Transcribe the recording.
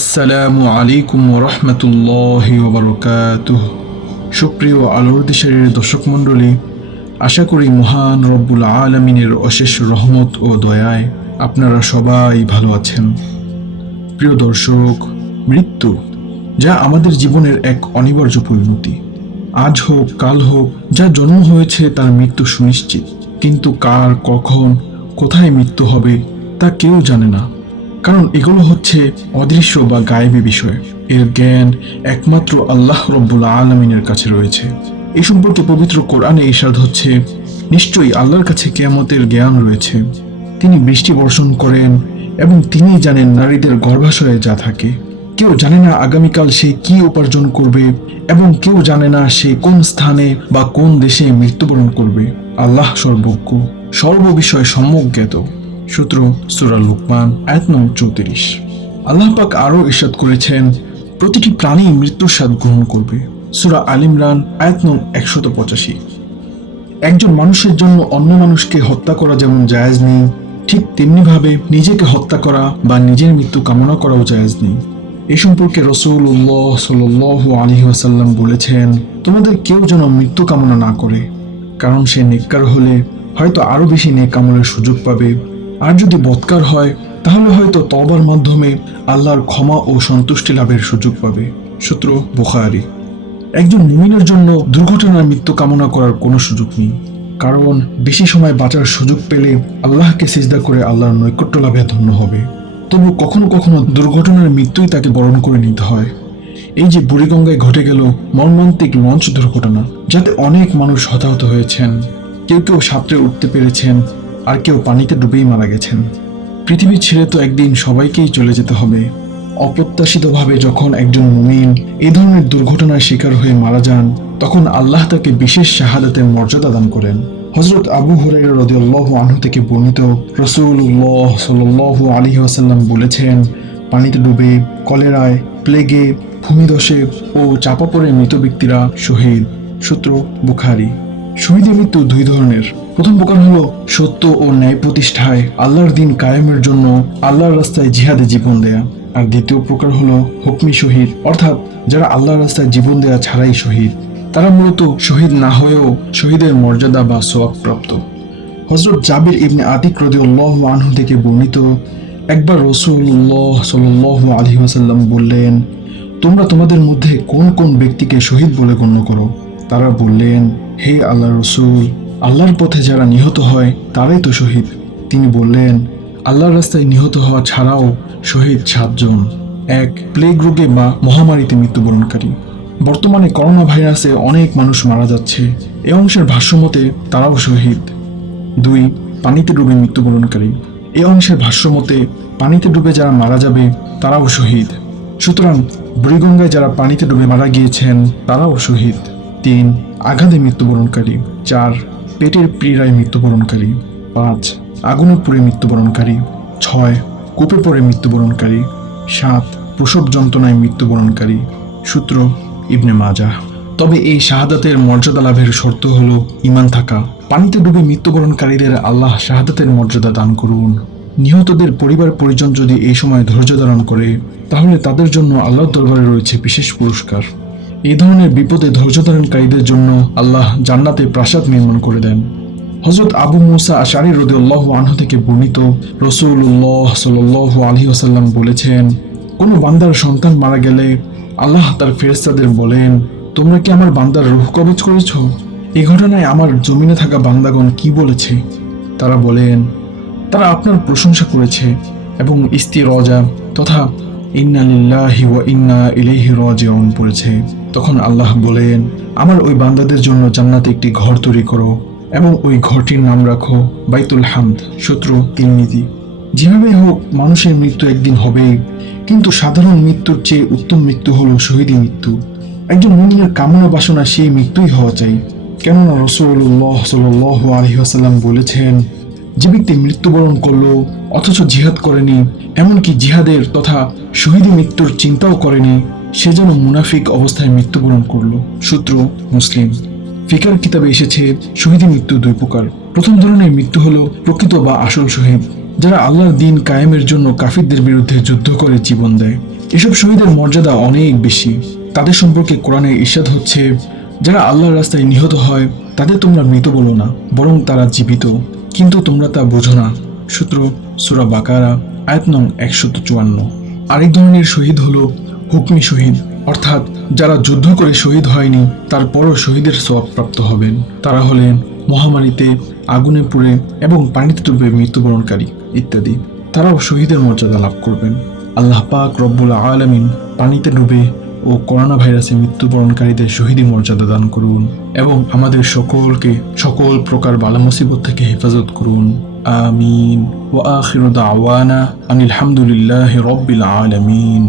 আসসালামু আলাইকুম রহমতুল্লাহি ওয়া বারাকাতুহু। সুপ্রিয় আলোর দেশের দর্শক মণ্ডলী, আশা করি মহান রব্বুল আলামিনের অশেষ রহমত ও দয়ায় আপনারা সবাই ভালো আছেন। প্রিয় দর্শক, মৃত্যু যা আমাদের জীবনের এক অনিবার্য পরিণতি। আজ হোক কাল হোক, যা জন্ম হয়েছে তার মৃত্যু সুনিশ্চিত, কিন্তু কার কখন কোথায় মৃত্যু হবে তা কেউ জানে না, কারণ এগুলো হচ্ছে অদৃশ্য বা গায়েবী বিষয়। এর জ্ঞান একমাত্র আল্লাহ রব্বুল আলামিনের কাছে রয়েছে। এই সম্পর্কে পবিত্র কোরআনে ইরশাদ হচ্ছে, নিশ্চয়ই আল্লাহর কাছে কিয়ামতের জ্ঞান রয়েছে। তিনি বৃষ্টি বর্ষণ করেন এবং তিনি জানেন নারীদের গর্ভাশয়ে যা থাকে। কেউ জানে না আগামীকাল সে কি উপার্জন করবে, এবং কেউ জানে না সে কোন স্থানে বা কোন দেশে মৃত্যুবরণ করবে। আল্লাহ সর্বজ্ঞ, সর্ববিষয় সম্যক জ্ঞাত। সূত্র সূরা লুকমান আয়াত নং 34। আল্লাহ পাক আরও ইরশাদ করেছেন, প্রতিটি প্রাণী মৃত্যুর স্বাদ গ্রহণ করবে। সূরা আল ইমরান আয়াত নং 185। একজন মানুষের জন্য অন্য মানুষকে হত্যা করা যেমন জায়েজ নেই, ঠিক তেমনিভাবে নিজেকে হত্যা করা বা নিজের মৃত্যু কামনা করাও জায়েজ নেই। এই সম্পর্কে রাসূলুল্লাহ সাল্লাল্লাহু আলাইহি ওয়াসাল্লাম বলেছেন, তোমাদের কেউ যেন মৃত্যু কামনা না করে, কারণ সে নেককার হলে হয়তো আরো বেশি নেক আমলের সুযোগ পাবে, আর যদি বদকার হয় তাহলে হয়তো তওবার মাধ্যমে আল্লাহর ক্ষমা ও সন্তুষ্টি লাভের সুযোগ পাবে। সূত্র বুখারী। একজন মুমিনের জন্য দুর্ঘটনার মৃত্যু কামনা করার কোনো সুযোগ নেই, কারণ বেশি সময় বাঁচার সুযোগ পেলে আল্লাহকে সিজদা করে আল্লাহর নৈকট্য লাভে ধন্য হবে। তবু কখনো কখনো দুর্ঘটনার মৃত্যুই তাকে বরণ করে নিতে হয়। এই যে বুড়িগঙ্গায় ঘটে গেল মর্মান্তিক লঞ্চ দুর্ঘটনা, যাতে অনেক মানুষ হতাহত হয়েছেন, কেউ কেউ সাঁতরে উঠতে পেরেছেন, আর কেউ পানিতে ডুবেই মারা গেছেন। পৃথিবী ছেড়ে তো একদিন সবাইকেই চলে যেতে হবে। অপ্রত্যাশিতভাবে যখন একজন মুমিন এই ধরনের দুর্ঘটনার শিকার হয়ে মারা যান, তখন আল্লাহ তাকে বিশেষ শাহাদাতের মর্যাদা দান করেন। হযরত আবু হুরায়রা রাদিয়াল্লাহু আনহু থেকে বর্ণিত, রাসূলুল্লাহ সাল্লাল্লাহু আলাইহি ওয়াসাল্লাম বলেছেন, পানিতে ডুবে, কলেরায়, প্লেগে, ভূমিধসে ও চাপা পড়ে মৃত ব্যক্তিরা শহীদ। সূত্র বুখারী। শহীদের মৃত্যু দুই ধরনের। প্রথম প্রকার হলো সত্য ও ন্যায় প্রতিষ্ঠায় আল্লাহর দিন কায়েমের জন্য আল্লাহর রাস্তায় জিহাদে জীবন দেয়া, আর দ্বিতীয় প্রকার হলো হুকমি শহীদ, অর্থাৎ যারা আল্লাহর রাস্তায় জীবন দেয়া ছাড়াই শহীদ। তারা মূলত শহীদ না হয়েও শহীদের মর্যাদা বা সওয়াব প্রাপ্ত। হযরত জাবির ইবনে আতিক রাদিয়াল্লাহু আনহু থেকে বর্ণিত, একবার রাসূলুল্লাহ সাল্লাল্লাহু আলাইহি ওয়াসাল্লাম বললেন, তোমরা তোমাদের মধ্যে কোন কোন ব্যক্তিকে শহীদ বলে গণ্য করো? তারা বললেন, হে আল্লাহর রাসূল, আল্লাহর পথে যারা নিহত হয় তারাই তো শহীদ। তিনি বললেন, আল্লাহর রাস্তায় নিহত হওয়া ছাড়াও শহীদ 7 জন। 1. প্লেগ রোগে বা মহামারীতে মৃত্যুবরণকারী। বর্তমানে করোনা ভাইরাসে অনেক মানুষ মারা যাচ্ছে, এ অংশের ভাষ্যমতে তারাও শহীদ। 2. পানিতে ডুবে মৃত্যুবরণকারী। এ অংশের ভাষ্যমতে পানিতে ডুবে যারা মারা যাবে তারাও শহীদ। সুতরাং বুড়িগঙ্গায় যারা পানিতে ডুবে মারা গিয়েছেন তারাও শহীদ। 3. আঘাতে মৃত্যুবরণকারী। 4. পেটের পীড়ায় মৃত্যুবরণকারী। 5. আগুনে পুড়ে মৃত্যুবরণকারী। 6. কূপে পড়ে মৃত্যুবরণকারী। 7. প্রসব যন্ত্রণায় মৃত্যুবরণকারী। সূত্র ইবনে মাজাহ। তবে এই শাহাদাতের মর্যাদা লাভের শর্ত হলো ঈমান থাকা। পানিতে ডুবে মৃত্যুবরণকারীদের আল্লাহ শাহাদাতের মর্যাদা দান করুন। নিহতদের পরিবার পরিজন যদি এই সময় ধৈর্য ধারণ করে, তাহলে তাদের জন্য আল্লাহর দরবারে রয়েছে বিশেষ পুরস্কার। এই ধরনের বিপদে ধৈর্য ধারণকারীদের জন্য আল্লাহ জান্নাতে প্রাসাদ নির্মাণ করে দেন। হযরত আবু মুসা আশআরী রাদিয়াল্লাহু আনহু থেকে বর্ণিত, রাসূলুল্লাহ সাল্লাল্লাহু আলাইহি ওয়াসাল্লাম বলেছেন, কোনো বান্দার সন্তান মারা গেলে আল্লাহ তার ফেরেশতাদের বলেন, তোমরা কি আমার বান্দার রূহ কবজ করেছ? এই ঘটনায় আমার জমিনে থাকা বান্দাগণ কি বলেছে? তারা বলেন, তারা আপনার প্রশংসা করেছে এবং ইস্তিরজা তথা ইন্না লিল্লাহি ওয়া ইন্না ইলাইহি রাজিউন পড়েছে। তখন আল্লাহ বলেন, আমার ওই বান্দাদের জন্য জান্নাতে একটি ঘর তৈরি করো এবং ওই ঘরটির নাম রাখো বাইতুল হামদ। সূত্র তিরমিজি। যেভাবে হোক মানুষের মৃত্যু একদিন হবেই, কিন্তু সাধারণ মৃত্যুর চেয়ে উত্তম মৃত্যু হলো শহীদী মৃত্যু। একজন মুমিনের কামনা বাসনা সেই মৃত্যুই হওয়া চাই, কেননা রাসূলুল্লাহ সাল্লাল্লাহু আলাইহি ওয়াসাল্লাম বলেছেন, যে ব্যক্তি মৃত্যুবরণ করলো অথচ জিহাদ করেনি, এমনকি জিহাদের তথা শহীদী মৃত্যুর চিন্তাও করেনি, সে যেন মুনাফিক অবস্থায় মৃত্যুবরণ করলো। সূত্র মুসলিম। ফিকার কিতাবে এসেছে, শহীদী মৃত্যু 2 প্রকার। প্রথম ধরনের মৃত্যু হলো প্রকৃত বা আসল শহীদ, যারা আল্লাহর দ্বীন কায়েমের জন্য কাফিরদের বিরুদ্ধে যুদ্ধ করে জীবন দেয়। এসব শহীদের মর্যাদা অনেক বেশি। তাদের সম্পর্কে কোরআনে ইরশাদ হচ্ছে, যারা আল্লাহর রাস্তায় নিহত হয় তাদের তোমরা মৃত বলো না, বরং তারা জীবিত, কিন্তু তোমরা তা বোঝো না। সূত্র সূরা বাকারা, আয়াত নং 154। আরেক ধরনের শহীদ হলো হুকমি শহীদ, অর্থাৎ যারা যুদ্ধ করে শহীদ হয়নি তারপরও শহীদের সওয়াব প্রাপ্ত হবেন। তারা হলেন মহামারীতে, আগুনে পুড়ে এবং পানিতে ডুবে মৃত্যুবরণকারী ইত্যাদি। তারাও শহীদের মর্যাদা লাভ করবেন। আল্লাহ পাক রব্বুল আলামিন পানিতে ডুবে ও করোনা ভাইরাসে মৃত্যুবরণকারীদের শহীদি মর্যাদা দান করুন এবং আমাদের সকলকে সকল প্রকার বালা মুসিবত থেকে হেফাজত করুন। আমিন। ওয়া আখিরু দাওয়ানা আনিল হামদুলিল্লাহি রাব্বিল আলামিন।